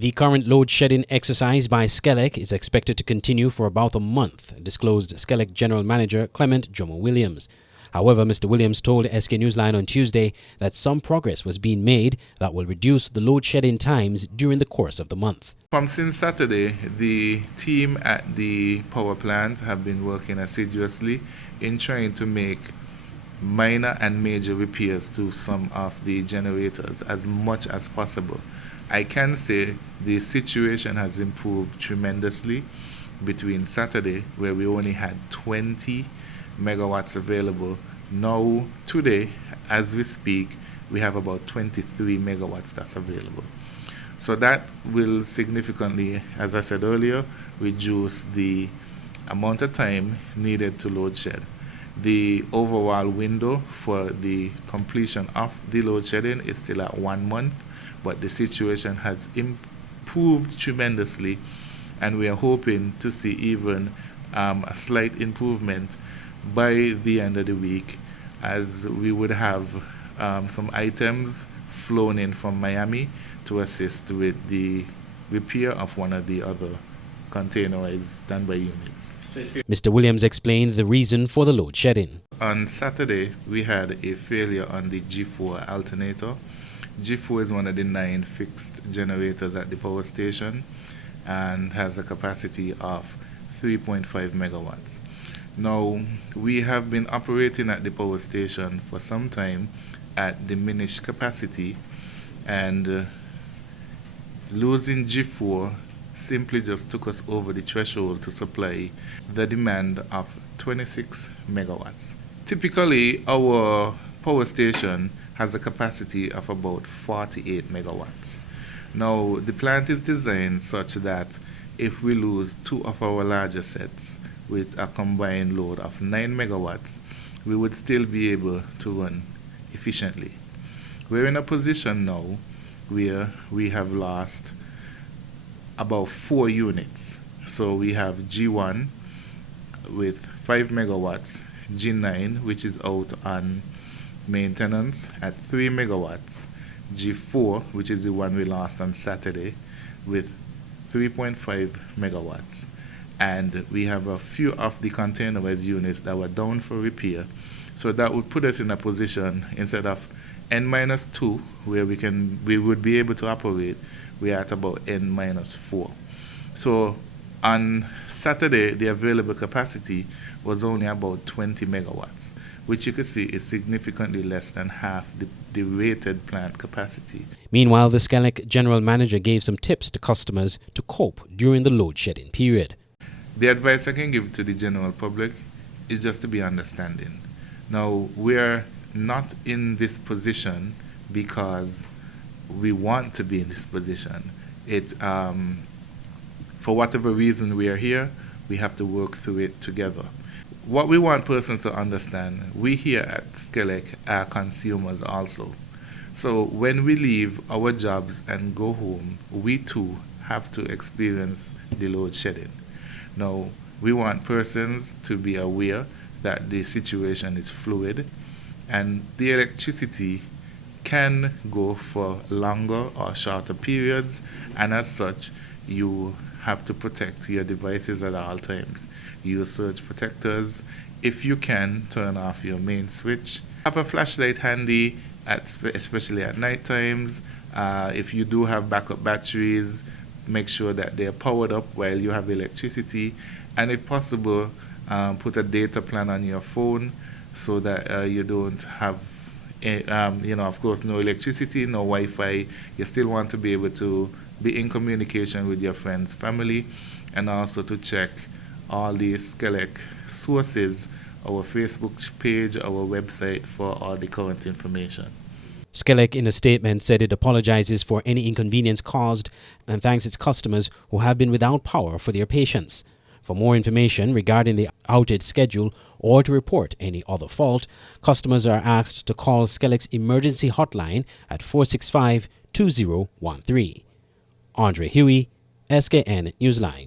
The current load shedding exercise by Skelec is expected to continue for about a month, disclosed Skelec General Manager Clement Jomo Williams. However, Mr. Williams told SK Newsline on Tuesday that some progress was being made that will reduce the load shedding times during the course of the month. From since Saturday, the team at the power plant have been working assiduously in trying to make minor and major repairs to some of the generators as much as possible. I can say the situation has improved tremendously between Saturday, where we only had 20 megawatts available. Now, today, as we speak, we have about 23 megawatts that's available. So that will significantly, as I said earlier, reduce the amount of time needed to load shed. The overall window for the completion of the load shedding is still at 1 month, but the situation has improved tremendously, and we are hoping to see even a slight improvement by the end of the week, as we would have some items flown in from Miami to assist with the repair of one of the other containerized standby units. Mr. Williams explained the reason for the load shedding. On Saturday, we had a failure on the G4 alternator. G4 is one of the 9 fixed generators at the power station and has a capacity of 3.5 megawatts. Now, we have been operating at the power station for some time at diminished capacity, and losing G4 simply just took us over the threshold to supply the demand of 26 megawatts. Typically, our power station has a capacity of about 48 megawatts. Now, the plant is designed such that if we lose 2 of our larger sets with a combined load of 9 megawatts, we would still be able to run efficiently. We're in a position now where we have lost about 4 units. So we have G1 with 5 megawatts, G9, which is out on maintenance at 3 megawatts, G4, which is the one we lost on Saturday, with 3.5 megawatts. And we have a few of the containerized units that were down for repair. So that would put us in a position, instead of N-2, where we would be able to operate, we are at about N-4. So on Saturday, the available capacity was only about 20 megawatts, which you can see is significantly less than half the rated plant capacity. Meanwhile, the Skelec General Manager gave some tips to customers to cope during the load shedding period. The advice I can give to the general public is just to be understanding. Now, we're not in this position because we want to be in this position. For whatever reason we are here, we have to work through it together. What we want persons to understand, we here at Skelec are consumers also. So when we leave our jobs and go home, we too have to experience the load shedding. Now, we want persons to be aware that the situation is fluid, and the electricity can go for longer or shorter periods, and as such, you have to protect your devices at all times. Use surge protectors. If you can, turn off your main switch. Have a flashlight handy, especially at night times. If you do have backup batteries, make sure that they're powered up while you have electricity, and if possible, put a data plan on your phone so that you don't have, of course, no electricity, no Wi-Fi. You still want to be able to be in communication with your friends, family, and also to check all the Skelec sources, our Facebook page, our website, for all the current information. Skelec, in a statement, said it apologizes for any inconvenience caused and thanks its customers who have been without power for their patience. For more information regarding the outage schedule or to report any other fault, customers are asked to call Skelec's emergency hotline at 465-2013. Andre Huey, SKN Newsline.